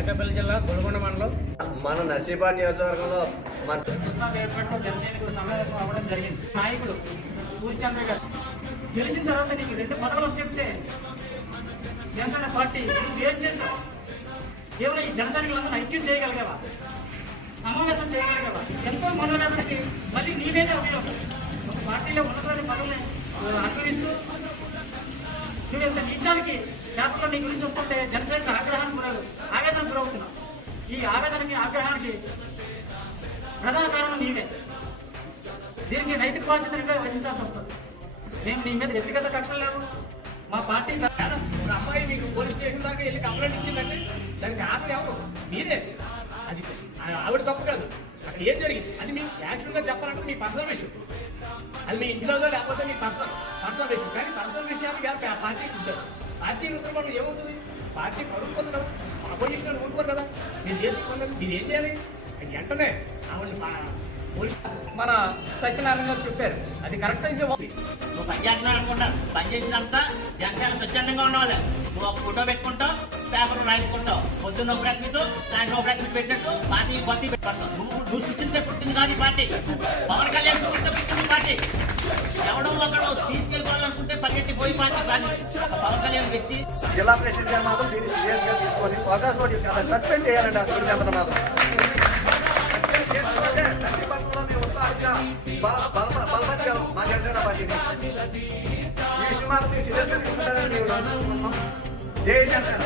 అనకాపల్లి జిల్లా గొలగొండ మండలం. మన నర్సీపాడు నియోజకవర్గంలో మన కృష్ణా జనసైనికుల సమావేశం అవ్వడం జరిగింది. నాయకుడు సూర్యచంద్ర గారు. గెలిచిన తర్వాత నీకు రెండు పదవులు చెప్తే జనసేన పార్టీ ఏం చేశావు? కేవలం ఈ జనసైనికులందరూ ఐక్యం చేయగలిగావా? సమావేశం చేయగలిగావా? ఎంతో మనోరేపటికి మళ్ళీ నీవేదే ఉపయోగం ఒక పార్టీలో ఉన్నతమైన పదవుల్ని ఆ, అనుభవిస్తూ నువ్వు ఇంత నీచానికి పేపర్లో నీ గురించి వస్తుంటే జనసైనికుల ఆగ్రహానికి గురవు ఈ ఆవేదనకి ఆగ్రహానికి ప్రధాన కారణం నీవే. దీనికి నైతిక బాధ్యతగా వహించాల్సి వస్తుంది. మేము నీ మీద వ్యక్తిగత కక్షలు లేవు. మా పార్టీ అమ్మాయి మీకు పోలీస్ స్టేషన్ దాకా వెళ్ళి కంప్లైంట్ ఇచ్చిందంటే దానికి కారణం ఎవరు? మీరే. అది ఆ- ఆవిడ తప్పు కాదు. అక్కడ ఏం జరిగింది? అది మీ యాక్చువల్గా చెప్పాలంటే మీ పర్సనల్ విషయం. అది మీ ఇంట్లో లేకపోతే మీ పర్సనల్ పర్సనల్ విషయం. కానీ పర్సనల్ విషయానికి ఆ పార్టీకి ఉంటుంది పార్టీ ఉత్తరం ఏముంటుంది? పార్టీ పడుతుంది కదా అపోజిషన్ ఊరుకోరు కదా. మీరు చేసుకోలేదు మీరు ఏం చేయాలి? వెంటనే ఆవిడని మన సత్యనారాయణ గారు చెప్పారు. అది కరెక్ట్ అయితే నువ్వు పని చేస్తున్నావు అనుకుంటా. పని చేసినంతా జనసేన స్వచ్ఛందంగా ఉండవాలి నువ్వు ఒక ఫోటో పెట్టుకుంటావు పేపర్ రాయించుకుంటావు. పొద్దున్న ఒక మీట్ సాయంత్రం ఒక మీట్ పెట్టినట్టు పార్టీ బట్టి పెట్టుకుంటావు నువ్వు నువ్వు సృష్టించే పుట్టింది కాదు ఈ పార్టీ. పవన్ కళ్యాణ్ జిల్లా ప్రెసిడెంట్ గారు మాత్రం దీన్ని సీరియస్గా తీసుకొని ఫోకస్లో తీసుకెళ్ళాలి సస్పెండ్ చేయాలండి ఆ సూర్యచంద్ర మాత్రం. బలపరచగలం మా జనసేన పార్టీని ఈ విషయం మాత్రం మీరు సీరియస్గా తీసుకుంటారని మేము జై జనసేన.